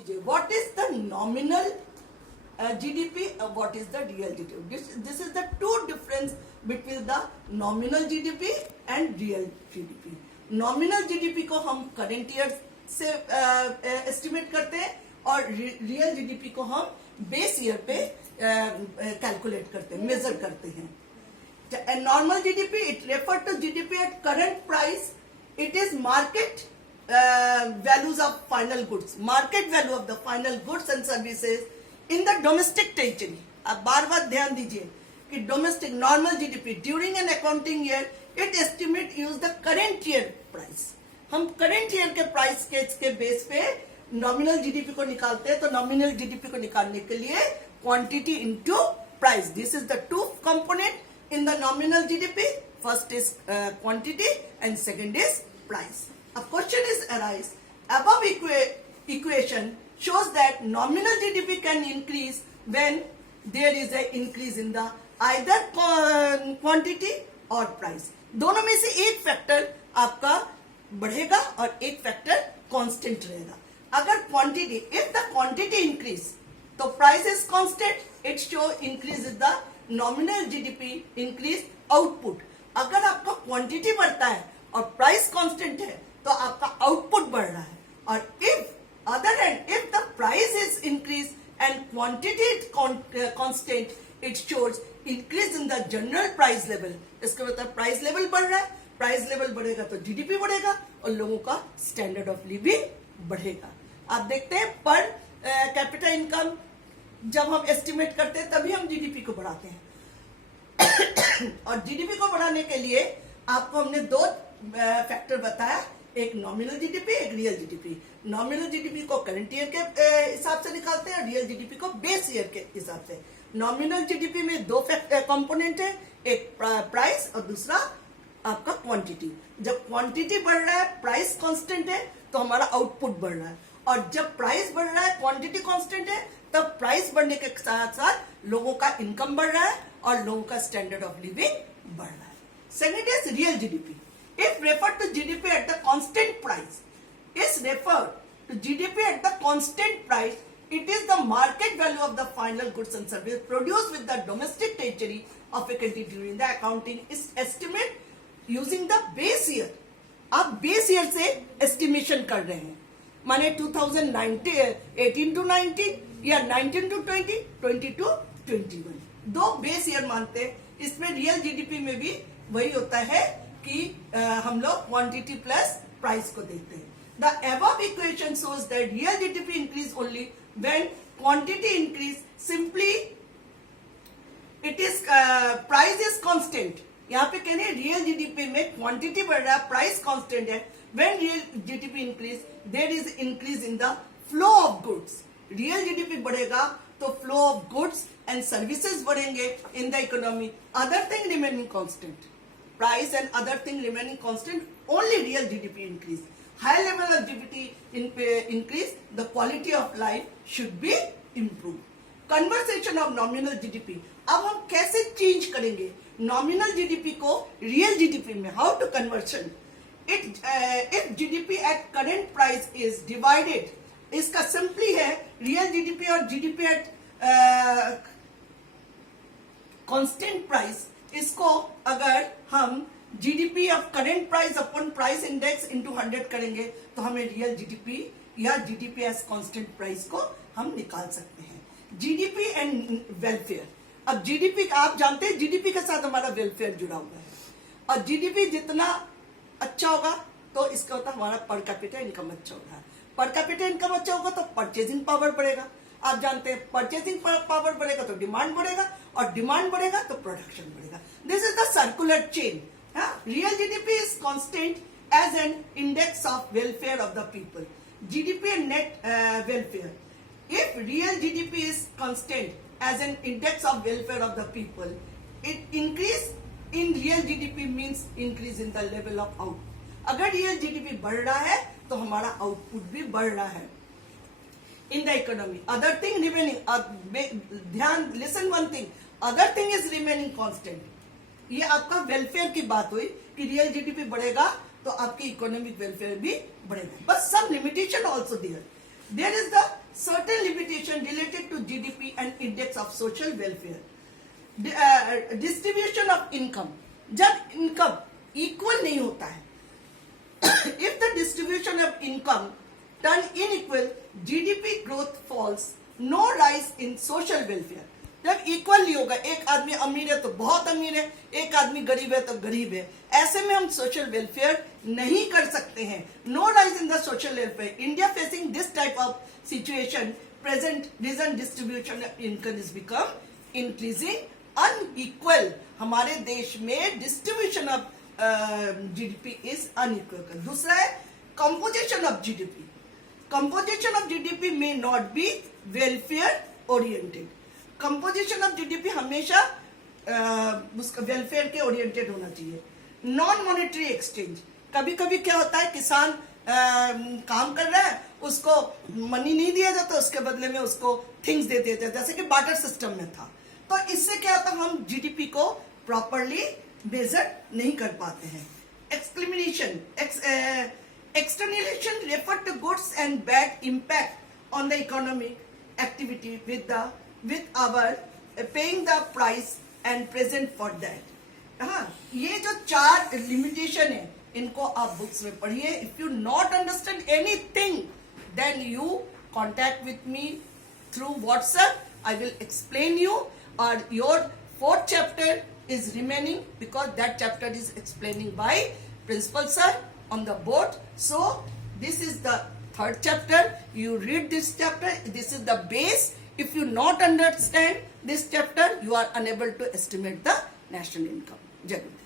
What is the nominal GDP? What is the real GDP? This is the two difference between the nominal GDP and real GDP. Nominal GDP को हम current year से estimate करते हैं और real GDP को हम base year पे calculate करते हैं, measure करते हैं. A normal GDP, it refer to GDP at current price. It is market values of final goods, market value of the final goods and services in the domestic territory. अब बार-बार ध्यान दीजिए कि domestic normal GDP during an accounting year it estimate use the current year price. हम current year के price के base पे nominal GDP को निकालते हैं. तो nominal GDP को निकालने के लिए quantity into price. This is the two component in the nominal GDP. First is quantity and second is price. A question is arise. Above equation shows that nominal GDP can increase when there is an increase in the either quantity or price. दोनों में से एक factor आपका बढ़ेगा और एक factor constant रहेगा. अगर quantity, if the quantity increase, तो price is constant, it show increase in the nominal GDP, increase output. अगर आपका क्वांटिटी बढ़ता है और प्राइस कांस्टेंट है तो आपका आउटपुट बढ़ रहा है. और if other hand, if the price is increased and quantity is constant, it shows increase in the general price level. इसका मतलब प्राइस लेवल बढ़ रहा है. प्राइस लेवल बढ़ेगा तो जीडीपी बढ़ेगा और लोगों का स्टैंडर्ड ऑफ लिविंग बढ़ेगा. आप देखते हैं पर कैपिटा इनकम जब हम एस्टिमेट करते हैं तभी हम जीडीपी को बढ़ाते हैं. और जीडीपी को बढ़ाने के लिए आपको हमने दो फैक्टर बताया, एक नॉमिनल जीडीपी, एक रियल जीडीपी. नॉमिनल जीडीपी को करंट ईयर के हिसाब से निकालते हैं और रियल जीडीपी को बेस ईयर के हिसाब से. नॉमिनल जीडीपी में दो कंपोनेंट है, एक प्राइस और दूसरा आपका क्वांटिटी. जब क्वांटिटी बढ़ रहा है, प्राइस कांस्टेंट है, तो हमारा आउटपुट बढ़ रहा है. और जब प्राइस बढ़ रहा है, क्वांटिटी कांस्टेंट है, तब प्राइस बढ़ने के साथ साथ लोगों का इनकम बढ़ रहा है और लोगों का स्टैंडर्ड ऑफ लिविंग बढ़ रहा है. Second is real GDP. If referred to GDP at the constant price, is referred to GDP at the constant price. It is the market value of the final goods and services produced with the domestic treasury of a country during the accounting is estimate using the base year. आप base year से estimation कर रहे हैं, माने 2018 to 19 या 19 to 20, 20 to 21. दो base year मानते हैं. इसमें रियल जीडीपी में भी वही होता है कि हम लोग क्वांटिटी प्लस प्राइस को देखते हैं. The above equation shows that real GDP increase only when quantity increase. Simply it is price is constant. यहाँ पे कहने रियल जीडीपी में क्वांटिटी बढ़ रहा है, प्राइस कांस्टेंट है. When real GDP increase there is increase in the flow of goods. Real GDP बढ़ेगा तो flow of goods and services बढ़ेंगे in the economy. Other thing remaining constant, price and other thing remaining constant, only real GDP increase. High level of GDP increase, the quality of life should be improved. Conversation of nominal GDP. अब हम कैसे change करेंगे nominal GDP को real GDP में? How to conversion it? If GDP at current price is divided, इसका simply है real GDP और GDP at constant price. इसको अगर हम GDP of current price upon price index into 100 करेंगे तो हमें रियल जीडीपी या जीडीपी एज कांस्टेंट प्राइस को हम निकाल सकते हैं. GDP and welfare. अब जीडीपी आप जानते हैं जीडीपी के साथ हमारा वेलफेयर जुड़ा हुआ है और जीडीपी जितना अच्छा होगा तो इसका होता हमारा पर कैपिटा इनकम अच्छा होगा. पर कैपिटा इनकम अच्छा होगा तो परचेजिंग पावर बढ़ेगा. आप जानते हैं परचेजिंग पावर बढ़ेगा तो डिमांड बढ़ेगा और डिमांड बढ़ेगा तो प्रोडक्शन बढ़ेगा. This is the circular chain. Real GDP is constant as an index of welfare of the people. GDP and net welfare. If real GDP is constant as an index of welfare of the people, it increase in real GDP means increase in the level of output. अगर real GDP बढ़ रहा है तो हमारा output भी बढ़ रहा है in the economy. Other thing remaining, ध्यान, listen one thing, other thing is remaining constant. ये आपका वेलफेयर की बात हुई कि रियल जीडीपी बढ़ेगा तो आपकी इकोनॉमिक वेलफेयर भी बढ़ेगा. But some limitation also there. There is the certain limitation related to GDP and index of social welfare. Distribution of income. जब income equal नहीं होता है, if the distribution of income turn unequal, GDP growth falls, no rise in social welfare. जब equal नहीं होगा, एक आदमी अमीर है तो बहुत अमीर है, एक आदमी गरीब है तो गरीब है, ऐसे में हम सोशल वेलफेयर नहीं कर सकते हैं. No rise in the social welfare. India facing this type of situation, present reason distribution of income is become increasing unequal. हमारे देश में distribution of GDP is unequal. दूसरा है composition of GDP. Composition of GDP may not be welfare oriented. Composition of GDP हमेशा उसका welfare के oriented होना चाहिए. Non monetary exchange. कभी कभी क्या होता है, किसान काम कर रहा है, उसको मनी नहीं दिया जाता, उसके बदले में उसको थिंग्स दे देते हैं, जैसे कि बार्टर सिस्टम में था. तो इससे क्या होता है, हम जीडीपी को प्रॉपरली मेजर नहीं कर पाते हैं. Exclamation. Externalization refer to goods and bad impact on the economic activity with our paying the price and present for that. हाँ, ये जो 4 लिमिटेशन है, इनको आप बुक्स में पढ़िए. If you not understand anything, then you contact with me through WhatsApp. I will explain you. और your 4th chapter is remaining because that chapter is explaining by principal sir on the board. So this is the 3rd chapter. You read this chapter. This is the base. If you not understand this chapter, you are unable to estimate the national income. Jai Hind.